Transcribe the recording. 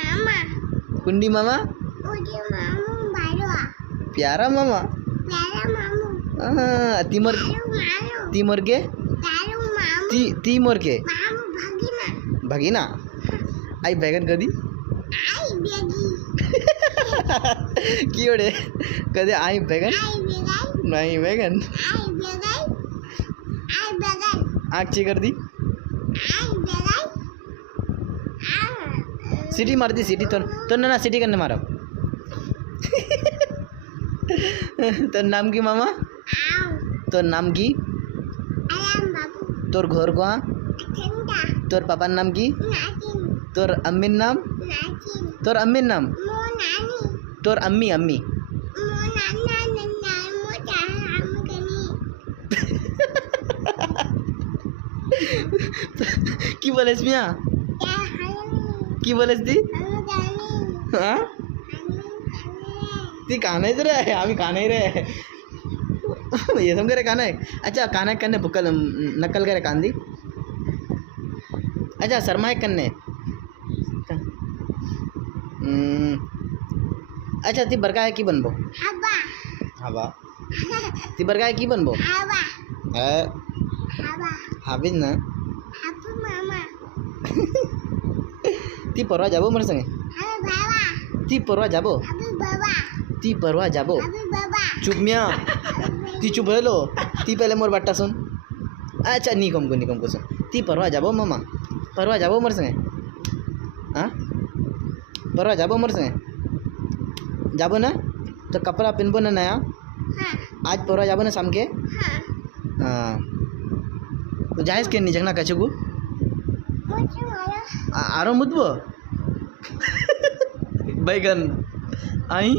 मामा कुंडी मामा उडी मामू बारो प्यारा मामा प्यारा मामू तीमोर मारू तीमोर के दारू मामू तीमोर के मामू भगीना भगीना आई बैगन कधी आई बेगी किवडे कधी आई बैगन आई बेगाई नाही बैगन आई बेगाई आई बेगाई आगची करदी आई बेगाई सिटी मारती सिटी तो ना सिटी करने मारो तो नाम की मामा आओ तो नाम की आराम बाबू तोर घर को ठंडा तोर पापा नाम की नाचिन तोर अम्मी नाम नाचिन तोर अम्मी नाम मो नानी तोर अम्मी अम्मी मो नाना नन्ना मो चाहा हम कनी की बोलेस मिया क्या हनी की बोलेस ती हम गानी हाँ हम ती कानाच रे आम्ही कानाई रे ये समझ रे काना है अच्छा काना करने बुकल नकल करे कांदी अच्छा शर्मा करने अच्छा ती बरका है की बनबो हवा हवा ती बरका है की बनबो हवा है हवा हाविज ना हपू मामा ती परवा जाबो मर संगे हवे बाबा ती परवा जाबो हवे बाबा ती परवा जाबो हवे बाबा चुप मिया ती चुप हेलो ती पहले मोर बाट्टा सुन अच्छा निकम को सुन ती परवा जाबो मामा परवा जाबो मर संगे हाँ परवा जाबो मर संगे जाबो ना तो कपड़ा पहनबो ना नया हाँ आज परवा जाबो ना शाम के हाँ हाँ तो जाहिस के नहीं जगना कचुगु मुझे मारो आरो मुदबो बैगन आई